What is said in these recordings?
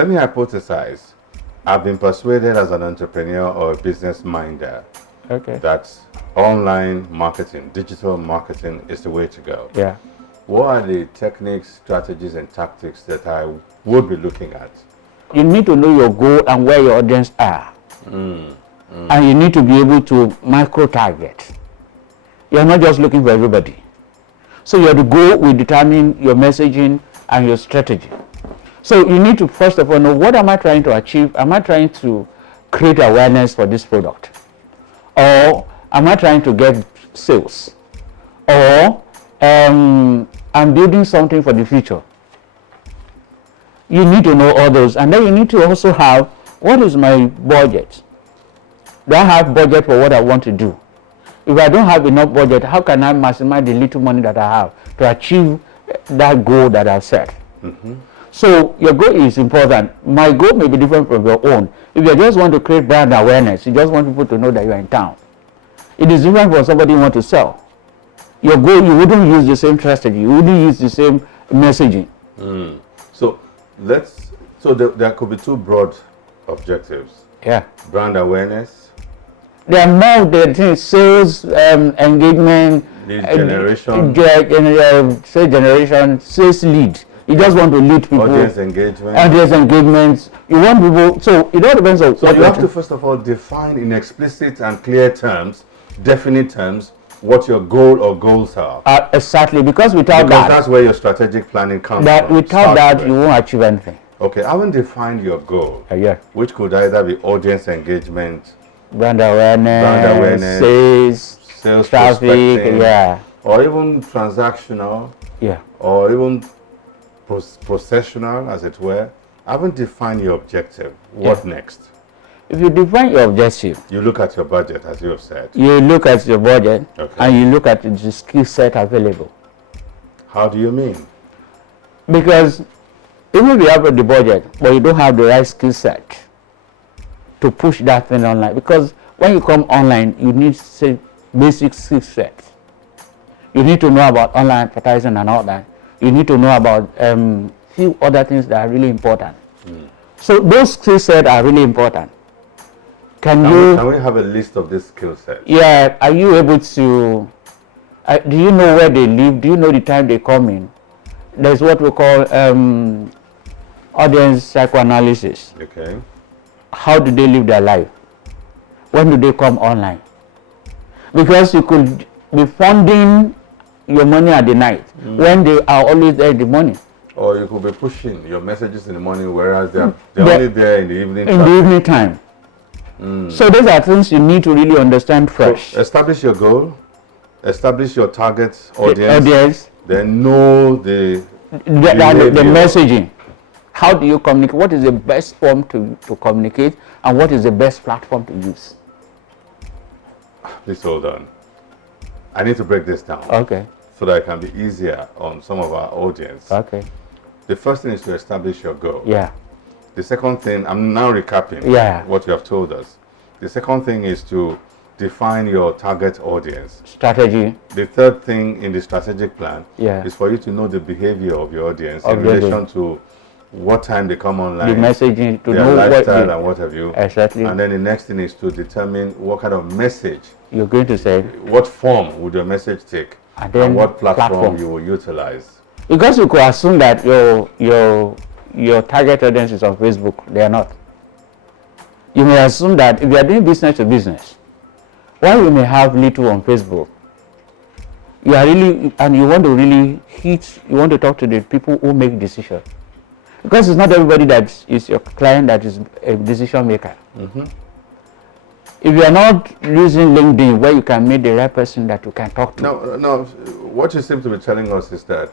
let me hypothesize. I've been persuaded as an entrepreneur or a business minder that online marketing, digital marketing is the way to go. Yeah. What are the techniques, strategies, and tactics that I would be looking at? You need to know your goal and where your audience are. And you need to be able to micro-target. You're not just looking for everybody. So your goal will determine your messaging and your strategy. So you need to first of all know, what am I trying to achieve? Am I trying to create awareness for this product? Or am I trying to get sales? Or I'm building something for the future? You need to know all those. And then you need to also have, what is my budget? Do I have budget for what I want to do? If I don't have enough budget, how can I maximize the little money that I have to achieve that goal that I've set? So your goal is important. My goal may be different from your own. If you just want to create brand awareness, you just want people to know that you are in town. It is different from somebody who wants to sell. Your goal, you wouldn't use the same strategy. You wouldn't use the same messaging. So there could be two broad objectives. Yeah. Brand awareness. There are more the things, sales, engagement, Lead generation. Sales generation, sales lead. You just want to lead people. Audience engagement. Audience engagement. You want people, so it all depends on. So you have to first of all define in explicit and clear terms, definite terms, what your goal or goals are. Exactly, because without that, that's where your strategic planning comes from. Without that, you won't achieve anything. Okay, I haven't defined your goal. Yeah. Which could either be audience engagement, brand awareness, sales traffic, or even transactional, or even processional, as it were. I haven't defined your objective. What next? If you define your objective, you look at your budget, as you have said. You look at your budget, and you look at the skill set available. How do you mean? Because even if you have the budget, but you don't have the right skill set to push that thing online, because when you come online, you need say basic skill set. You need to know about online advertising and all that. You need to know about few other things that are really important. So those skill sets are really important. Can we have a list of these skill sets? Yeah. Are you able to? Do you know where they live? Do you know the time they come in? There's what we call audience psychoanalysis. Okay. How do they live their life? When do they come online? Because you could be funding your money at the night when they are always there in the morning. Or you could be pushing your messages in the morning, whereas they're only there in the evening. In the evening time. So those are things you need to really understand first. So establish your goal, establish your target audience, then know the messaging. How do you communicate? What is the best form to communicate, and what is the best platform to use? Please hold on. I need to break this down. Okay. So that it can be easier on some of our audience. Okay. The first thing is to establish your goal. Yeah. The second thing, I'm now recapping what you have told us. The second thing is to define your target audience. Strategy. The third thing in the strategic plan is for you to know the behavior of your audience in relation to what time they come online, the messaging, to their know lifestyle and what have you. Exactly. And then the next thing is to determine what kind of message you're going to say. What form would your message take, and what platform you will utilize. Because you could assume that your target audience is on Facebook. They are not. You may assume that if you are doing business to business, while you may have little on Facebook, you are really, and you want to really you want to talk to the people who make decisions. Because it's not everybody that is your client that is a decision maker. If you are not using LinkedIn where you can meet the right person that you can talk to. No, what you seem to be telling us is that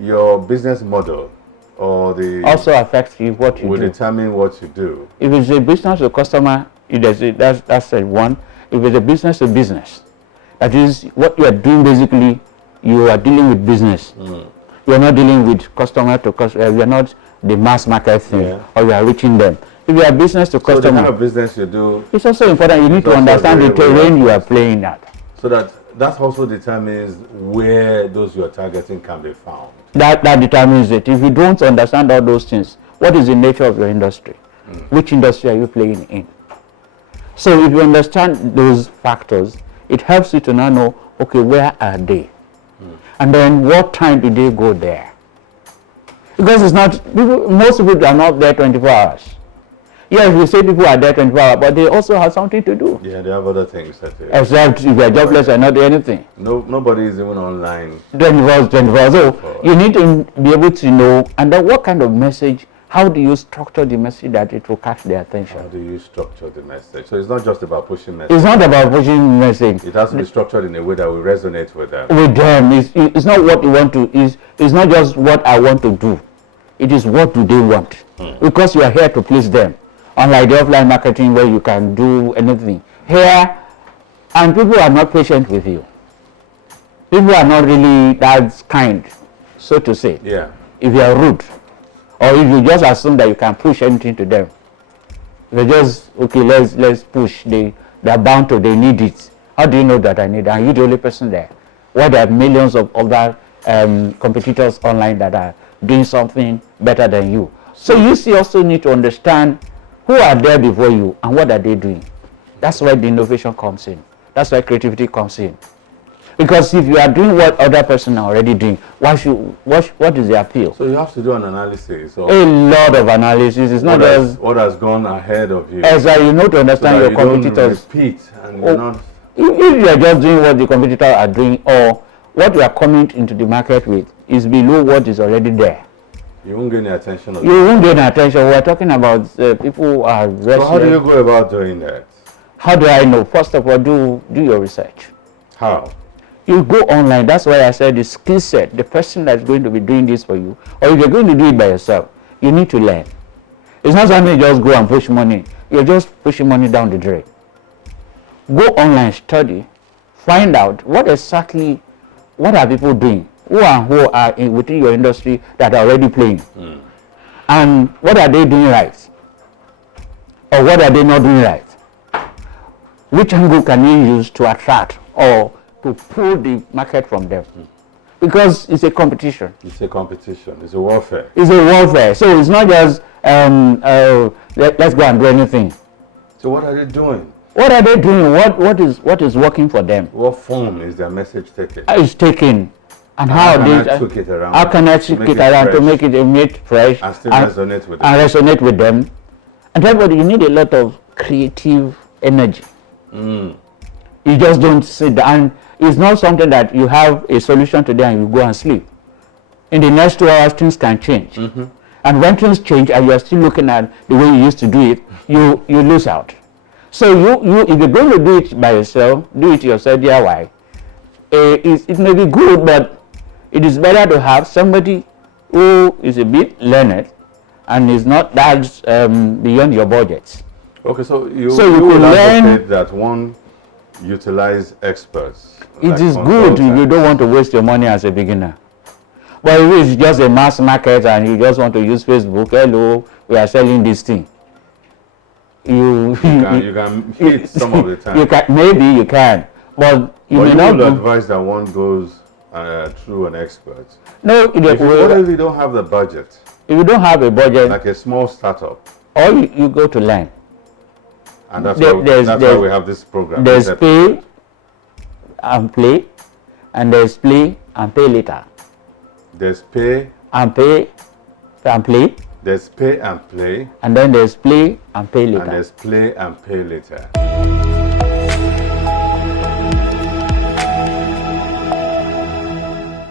your business model or the also affects you what you will do. Determine what you do. If it's a business to customer, that's a one. If it's a business to business, that is what you are doing basically, you are dealing with business. You are not dealing with customer to customer. You are not the mass market thing, or you are reaching them. If you are business to customer, the kind of business you do, it's also important. You need to understand the terrain you are playing at. So that also determines where those you are targeting can be found. That determines it. If you don't understand all those things, what is the nature of your industry? Which industry are you playing in? So if you understand those factors, it helps you to now know, okay, where are they? And then what time do they go there? Because it's not, most people are not there 24 hours. Yes, we say people are there 24 hours, but they also have something to do. Yeah, they have other things that they... Except if you are jobless and not doing anything. Nobody is even online. 24. So you need to be able to know, and then what kind of message, how do you structure the message that it will catch their attention? How do you structure the message? So it's not just about pushing message. It's not about pushing message. It has to be structured in a way that will resonate with them. It's not what you want to, it's not just what I want to do. It is what do they want. Because you are here to please them. Unlike the offline marketing where you can do anything. Here, and people are not patient with you. People are not really that kind, so to say. Yeah. If you are rude, or if you just assume that you can push anything to them. They just, okay, let's push. They're bound to, they need it. How do you know that I need it? Are you the only person there? Why there are millions of other competitors online that are doing something better than you? So you also need to understand who are there before you and what are they doing. That's why the innovation comes in. That's why creativity comes in. Because if you are doing what other person are already doing, what is the appeal? So you have to do an analysis. A lot of analysis. It's not just what has gone ahead of you. As you know, to understand so your competitors. Don't repeat and you're not. If you are just doing what the competitors are doing, or what you are coming into the market with is below what is already there, you won't gain the attention of you won't gain attention. We are talking about people who are restless. So how do you go about doing that? How do I know? First of all, do your research. How? You go online. That's why I said the skill set, the person that's going to be doing this for you, or if you're going to do it by yourself, you need to learn. It's not something you just go and push money. You're just pushing money down the drain. Go online, study, find out what are people doing, who are within your industry that are already playing, and what are they doing right, or what are they not doing right. Which angle can you use to attract or to pull the market from them? Because it's a competition. It's a competition. It's a warfare. It's a warfare. So it's not just let's go and do anything. So what are they doing? What are they doing? What is working for them? What form is their message taking? It's taken, and how can I tweak it around to make it made fresh and still resonate with them? And resonate with them. And therefore, you need a lot of creative energy. You just don't sit down. It's not something that you have a solution today and you go and sleep. In the next 2 hours, things can change. And when things change and you are still looking at the way you used to do it, you lose out. So if you're going to do it by yourself, do it yourself DIY. It may be good, but it is better to have somebody who is a bit learned and is not that beyond your budget. Okay, so you would advocate that one utilize experts. It is good if you don't want to waste your money as a beginner. But if it's just a mass market and you just want to use Facebook, hello, we are selling this thing. You can hit some of the time. Maybe you can, but you may not. You will advise that one goes through an expert. No, what if you don't have the budget? If you don't have a budget, like a small startup, or you go to learn. And that's why we have this program. There's pay and play, and there's play and pay later. There's pay and play. There's pay and play. And then there's play and pay later. And there's play and pay later.